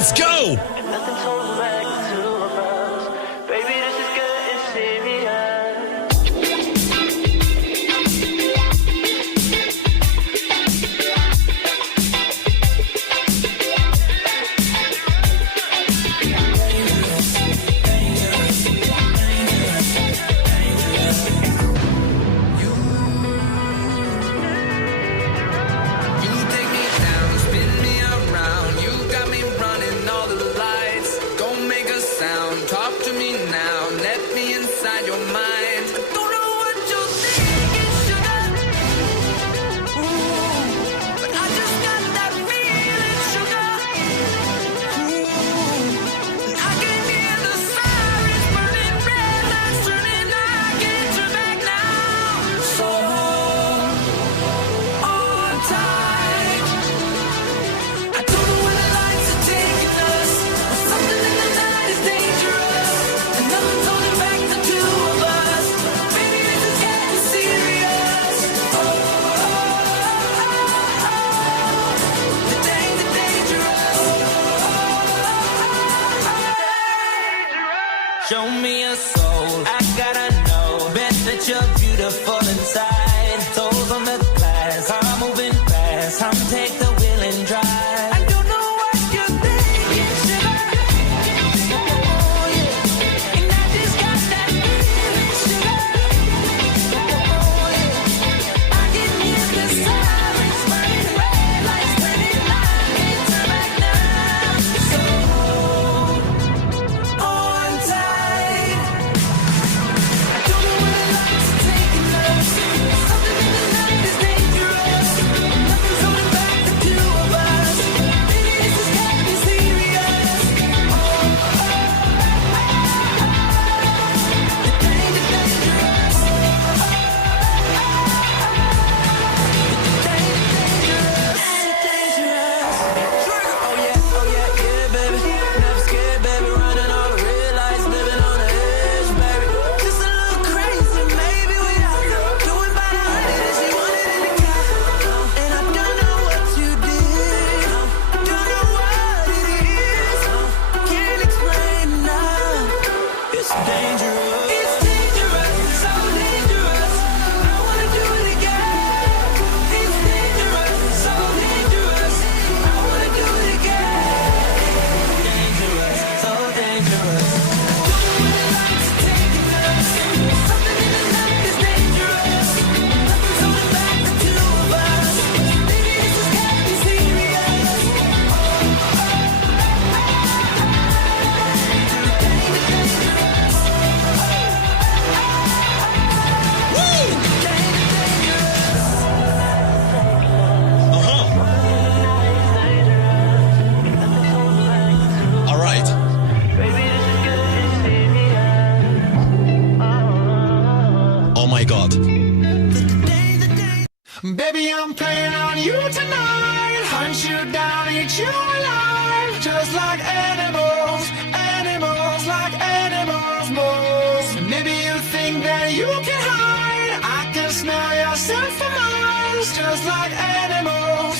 Let's go! Nothing's holding back the two of us. Baby, this is getting serious. You take me down, spin me around. You got me running all the lights. Don't make a sound, talk to me now. Let me inside your mind. I don't know what you're thinking, sugar. Ooh, but I just got that feeling, sugar. Ooh, and I can hear the sirens burning, red lights turning. I can't turn back now. So on tight. I don't know where the lights are taking us. Something in the night is dangerous, and nothing's holding back the two of us. Baby, this is getting serious. The dangerous. Show me a soul, I gotta know. Bet that you're beautiful inside. Toes on the glass, I'm moving fast. I'm take the wheel and drive. I don't know what you're thinking, sugar. Oh, yeah. And I just got that feeling, sugar. Oh, yeah. I can hear the sirens burning, red lights turning. I can't turn back now. So on tight. I don't know where the lights are taking us. Something in the night is dangerous. Nothing's holding back the two of us. Baby, this is getting serious. Oh yeah, baby. Never scared, baby. Running all the red lights, living on the edge, baby. Just a little crazy, maybe we are doing by the hundred, and she wanted it in the car. And I don't know what you did. I don't know what it is. Can't explain now. It's dangerous. It's dangerous, so dangerous. I wanna do it again. It's dangerous, so dangerous. I wanna do it again. Dangerous, so dangerous. Don't know where the lights are taking us. Something in the night is dangerous. Nothing's holding back the two of us. Baby, this is getting serious. All right. Baby, this is getting serious. Oh my god. Baby, I'm playing on you tonight. Hunt you down, eat you alive. Just like animals, animals, like animals, moles. Maybe you think that you can hide. I can smell yourself for miles. Just like animals,